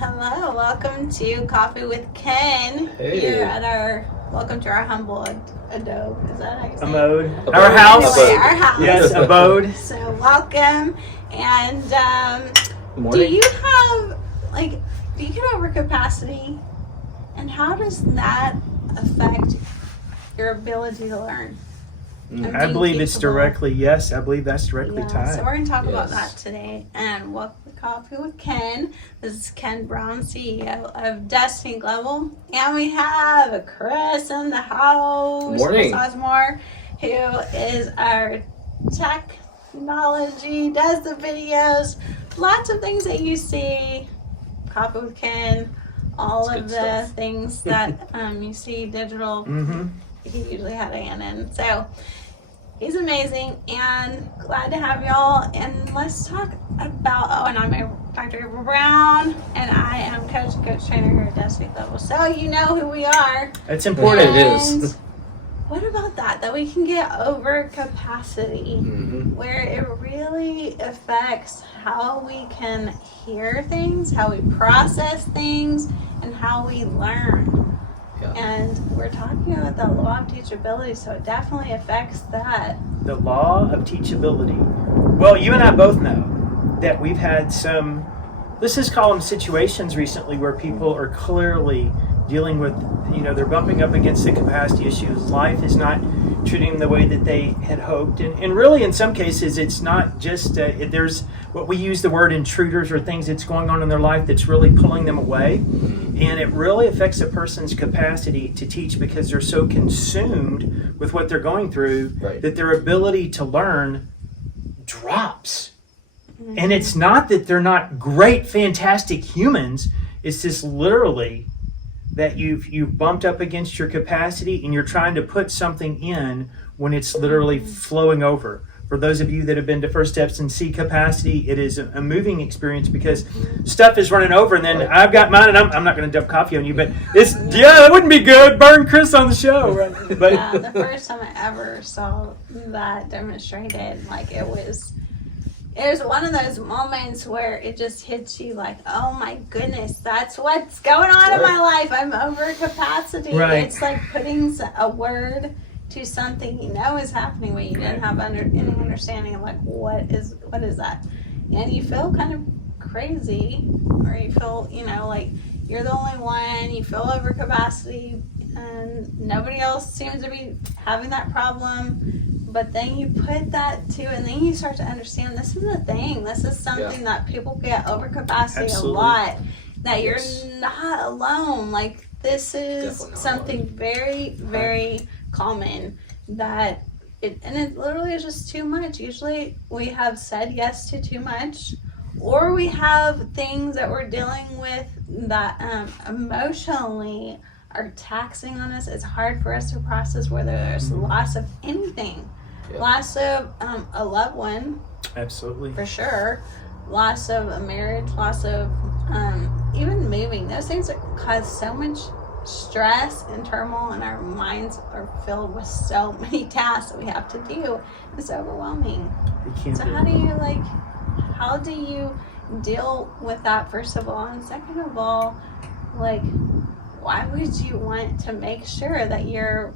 Hello, welcome to Coffee with Ken. Hey. Here at welcome to our humble adobe. Is that how you say it? Abode. Our house. Anyway, our house. Yes, abode. So welcome. And do Morning. you have, do you get overcapacity? And how does that affect your ability to learn? I believe it's directly, yes, I believe that's directly tied. So we're going to talk about Yes. that today. And welcome to Coffee with Ken. This is Ken Brown, CEO of Destiny Global. And we have Chris in the house. Morning. Chris Osmore, who is our technology, does the videos, lots of things that you see. Coffee with Ken, all That's of good the stuff. things that you see digital. He usually had a hand in. So he's amazing and glad to have y'all. And let's talk about, and I'm Dr. April Brown, and I am coach and coach trainer here at Destiny Global. So you know who we are. That's important. It is. And what about that we can get over capacity, where it really affects how we can hear things, how we process things, and how we learn. Yeah. And we're talking about the law of teachability, so it definitely affects that. The law of teachability. Well, you and I both know that we've had some, let's just call them situations recently where people are clearly dealing with, they're bumping up against the capacity issues. Life is not treating them the way that they had hoped. And really, in some cases, it's not just, there's what we use the word intruders or things that's going on in their life that's really pulling them away. And it really affects a person's capacity to teach because they're so consumed with what they're going through that their ability to learn drops. And it's not that they're not great, fantastic humans. It's just literally that you've bumped up against your capacity and you're trying to put something in when it's literally flowing over. For those of you that have been to First Steps and see capacity, it is a moving experience because stuff is running over, and then I've got mine, and I'm not going to dump coffee on you, but that wouldn't be good. Burn Chris on the show, right? But Yeah, the first time I ever saw that demonstrated, it was one of those moments where it just hits you like, oh my goodness, that's what's going on in my life. I'm over capacity. Right. It's like putting a word to something is happening, but you didn't have any understanding of what is that, and you feel kind of crazy, or you feel like you're the only one. You feel over capacity, and nobody else seems to be having that problem. But then you put that to, and then you start to understand this is a thing. This is something that people get over capacity Absolutely. a lot. That Yes. you're not alone. This is Definitely not something alone. very, very common, that it literally is just too much. Usually we have said yes to too much, or we have things that we're dealing with that emotionally are taxing on us. It's hard for us to process, whether there's loss of anything, loss of a loved one, absolutely. for sure, loss of a marriage, loss of even moving. Those things that cause so much stress and turmoil, and our minds are filled with so many tasks that we have to do. It's overwhelming. So how do you deal with that, first of all? And second of all, why would you want to make sure that you're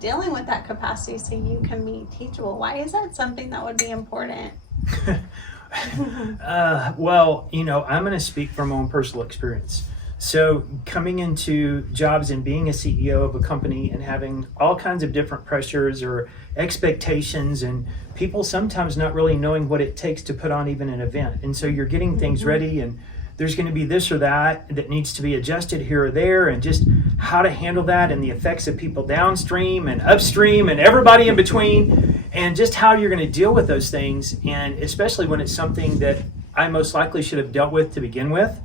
dealing with that capacity so you can be teachable? Why is that something that would be important? Well, I'm going to speak from my own personal experience. So coming into jobs and being a CEO of a company and having all kinds of different pressures or expectations, and people sometimes not really knowing what it takes to put on even an event. And so you're getting things ready, and there's going to be this or that needs to be adjusted here or there, and just how to handle that and the effects of people downstream and upstream and everybody in between, and just how you're going to deal with those things. And especially when it's something that I most likely should have dealt with to begin with.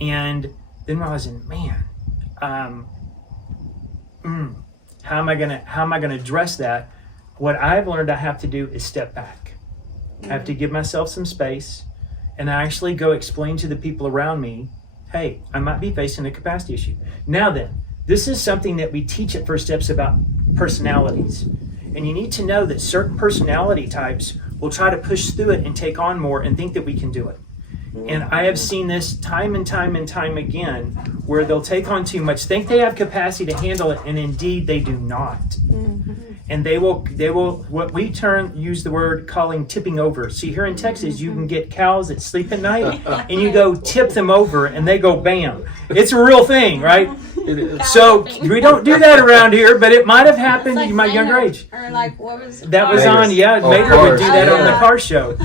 And then realizing, man, how am I gonna address that? What I've learned I have to do is step back. I have to give myself some space and actually go explain to the people around me, hey, I might be facing a capacity issue. Now then, this is something that we teach at First Steps about personalities. And you need to know that certain personality types will try to push through it and take on more and think that we can do it. And I have seen this time and time and time again, where they'll take on too much, think they have capacity to handle it, and indeed they do not. And they will what we use the word calling tipping over. See, here in Texas, you can get cows that sleep at night, and you go tip them over, and they go bam. It's a real thing, right? So we don't do that around here, but it might have happened Like in my younger Maynard, age. Or like, what was That was Maynard. on, yeah. Oh, Maynard would do cars. that Oh, on the yeah. car show.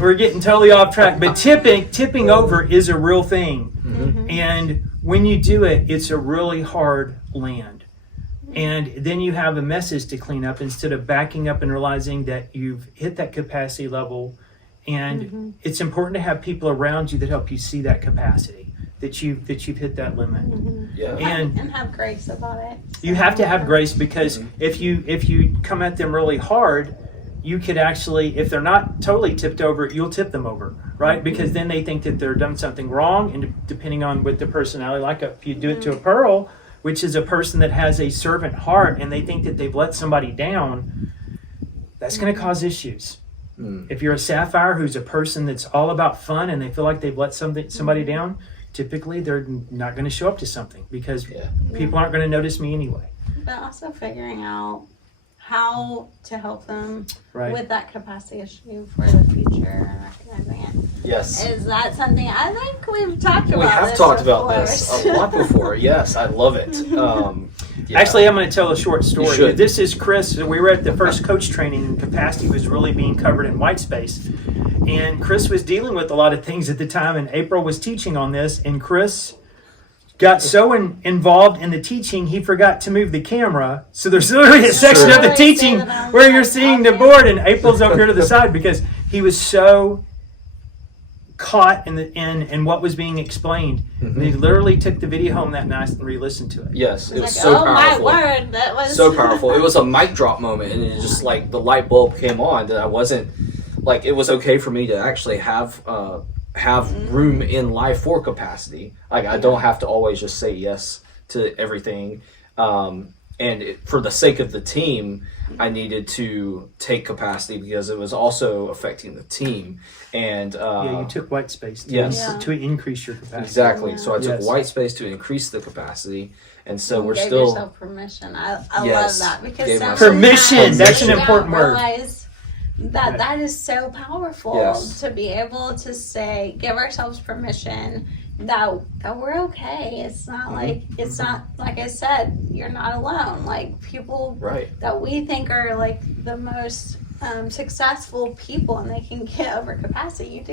We're getting totally off track, but tipping over is a real thing, and when you do it, it's a really hard land. And then you have a message to clean up instead of backing up and realizing that you've hit that capacity level. And it's important to have people around you that help you see that capacity, that you've hit that limit. Yeah. And and have grace about it. you have to have grace, because if you come at them really hard, you could actually, if they're not totally tipped over, you'll tip them over, right? Because then they think that they're done something wrong, and depending on what the personality, like if you do it to a pearl, which is a person that has a servant heart, and they think that they've let somebody down, that's going to cause issues. If you're a sapphire, who's a person that's all about fun, and they feel like they've let somebody down, typically they're not going to show up to something, because people aren't going to notice me anyway. But also figuring out how to help them Right. with that capacity issue for the future and recognizing it. Yes. Is that something I think we've talked about? We have this talked about before. this a lot before. Yes, I love it. Yeah. Actually, I'm going to tell a short story. You should. This is Chris. We were at the first coach training, and capacity was really being covered in white space. And Chris was dealing with a lot of things at the time, and April was teaching on this, and Chris got so involved in the teaching, he forgot to move the camera. So there's literally a section of the Right, teaching say that on where the you're seeing the audio. board, and April's over here to the side, because he was so caught in what was being explained. And he literally took the video home that night and re-listened to it. Yes, it It's was like, so oh powerful. my word, that was So powerful. It was a mic drop moment, and it just like the light bulb came on that I wasn't like, it was okay for me to actually have room in life for capacity. Like, I don't have to always just say yes to everything. For the sake of the team, I needed to take capacity because it was also affecting the team. And Yeah, you took white space to, Yes. Yeah. to increase your capacity. exactly. So I took Yes. white space to increase the capacity, and so You we're gave still. yourself permission. I Yes, love that, because gave so myself many Permission, times that's an we important don't word. realize that is so powerful, Yes. to be able to say, give ourselves permission that we're okay. It's not like, it's not like I said, you're not alone. Like, people Right. that we think are like the most successful people, and they can get over capacity.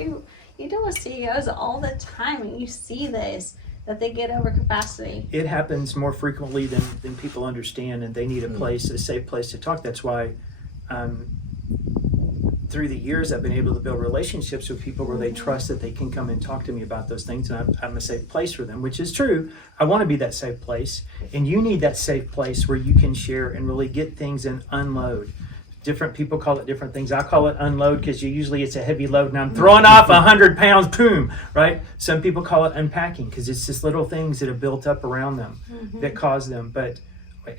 You do with CEOs all the time, and you see this, that they get over capacity. It happens more frequently than people understand, and they need a safe place to talk. That's why through the years I've been able to build relationships with people where they trust that they can come and talk to me about those things, and I'm a safe place for them, which is true. I want to be that safe place, and you need that safe place where you can share and really get things and unload. Different people call it different things. I call it unload because usually it's a heavy load and I'm throwing off 100 pounds, boom, right? Some people call it unpacking because it's just little things that have built up around them that cause them. But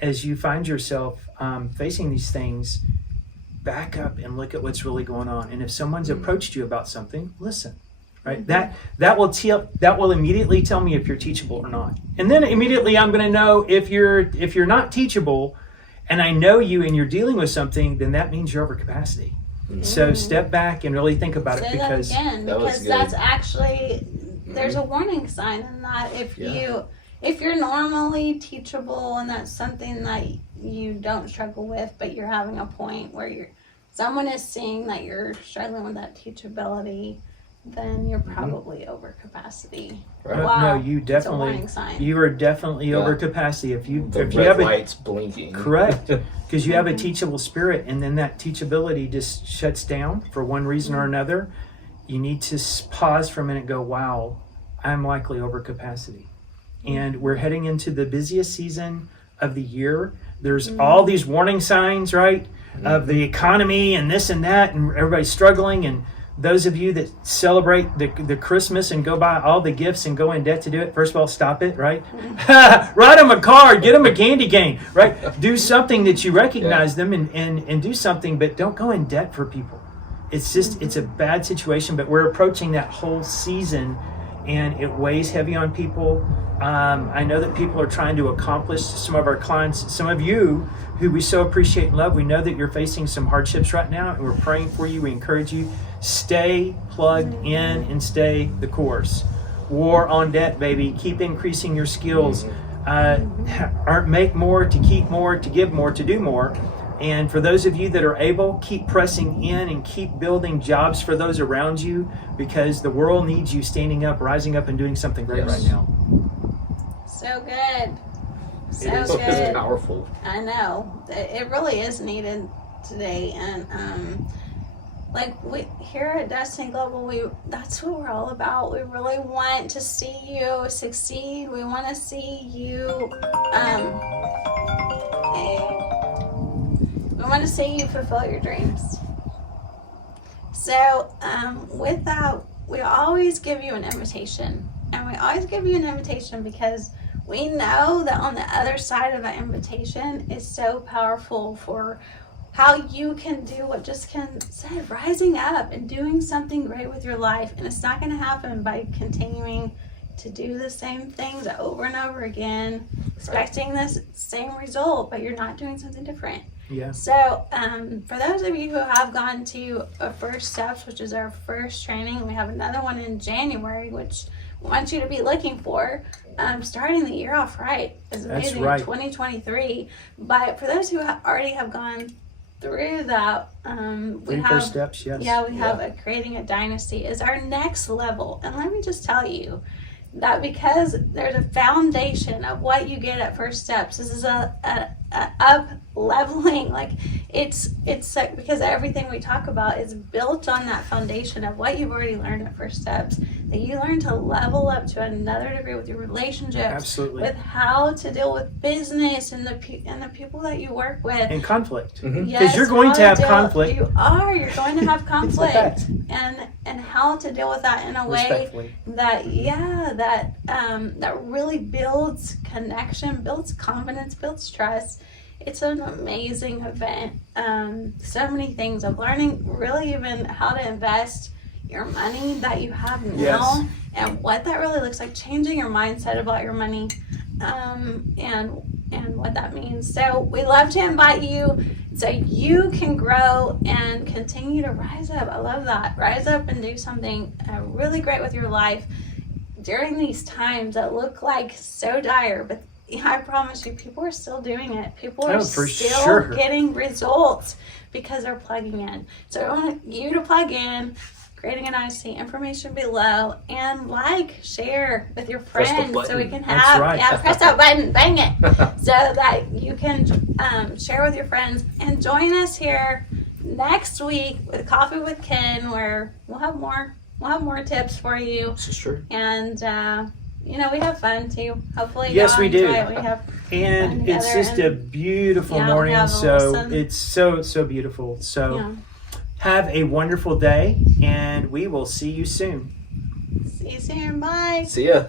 as you find yourself facing these things, back up and look at what's really going on. And if someone's approached you about something, listen, right? That will immediately tell me if you're teachable or not. And then immediately I'm going to know if you're not teachable, and I know you and you're dealing with something, then that means you're over capacity. So step back and really think about it, Say because that again, That was because good. that's actually, there's a warning sign in that. If you're normally teachable and that's something that you don't struggle with, but you're having a point where someone is seeing that you're struggling with that teachability, then you're probably over capacity. Right. Wow, no, you it's a definitely, warning sign. you are definitely Yeah. over capacity. If you The if you red have a lights blinking. correct, because you have a teachable spirit, and then that teachability just shuts down for one reason or another. You need to pause for a minute and go, wow, I'm likely over capacity. And we're heading into the busiest season of the year. There's all these warning signs, right, of the economy and this and that, and everybody's struggling. And those of you that celebrate the Christmas and go buy all the gifts and go in debt to do it, first of all, stop it, right? Write them a card, get them a candy cane, right? Do something that you recognize them and do something, but don't go in debt for people. it's just, it's a bad situation, but we're approaching that whole season and it weighs heavy on people. I know that people are trying to accomplish, some of our clients, some of you who we so appreciate and love, we know that you're facing some hardships right now and we're praying for you. We encourage you, stay plugged in and stay the course. War on debt, baby. Keep increasing your skills. Make more, to keep more, to give more, to do more. And for those of you that are able, keep pressing in and keep building jobs for those around you, because the world needs you standing up, rising up, and doing something great right now. So good. So It is. good. It's powerful. I know. It really is needed today. And like we here at Destiny Global, that's what we're all about. We really want to see you succeed. We want to see you we want to see you fulfill your dreams. So with that, we always give you an invitation. And we always give you an invitation because we know that on the other side of that invitation is so powerful for how you can do what just Ken said, rising up and doing something great with your life. And it's not going to happen by continuing to do the same things over and over again, expecting this same result, but you're not doing something different. Yeah. So for those of you who have gone to First Steps, which is our first training, we have another one in January, which we want you to be looking for. Starting the year off right is amazing. That's right. 2023. But for those who already have gone through that, we have First Steps, yes. Yeah, we have Creating a Dynasty is our next level. And let me just tell you that because there's a foundation of what you get at First Steps, this is a up leveling. Like it's because everything we talk about is built on that foundation of what you've already learned at First Steps, that you learn to level up to another degree with your relationships, Absolutely. with how to deal with business and the people that you work with. And conflict. Mm-hmm. Yes, you're going how to have deal- conflict. You're going to have conflict, fact. and how to deal with that in a way Respectfully. that really builds connection, builds confidence, builds trust. It's an amazing event. So many things of learning, really even how to invest your money that you have now, Yes. and what that really looks like, changing your mindset about your money, and what that means. So we love to invite you so you can grow and continue to rise up. I love that. Rise up and do something really great with your life during these times that look like so dire, but I promise you, people are still doing it. People are for still sure. getting results because they're plugging in. So I want you to plug in, Creating a Dynasty, information below, and share with your Press the friends so we button. can That's have, right. press that button, bang it, so that you can share with your friends and join us here next week with Coffee with Ken, where we'll have more tips for you. This is true. And we have fun too. Hopefully, Yes, y'all we do. enjoy it. We have And fun it's together, just and a beautiful yeah, we morning. have a So lesson. it's so beautiful. So yeah. have a wonderful day, and we will see you soon. See you soon. Bye. See ya.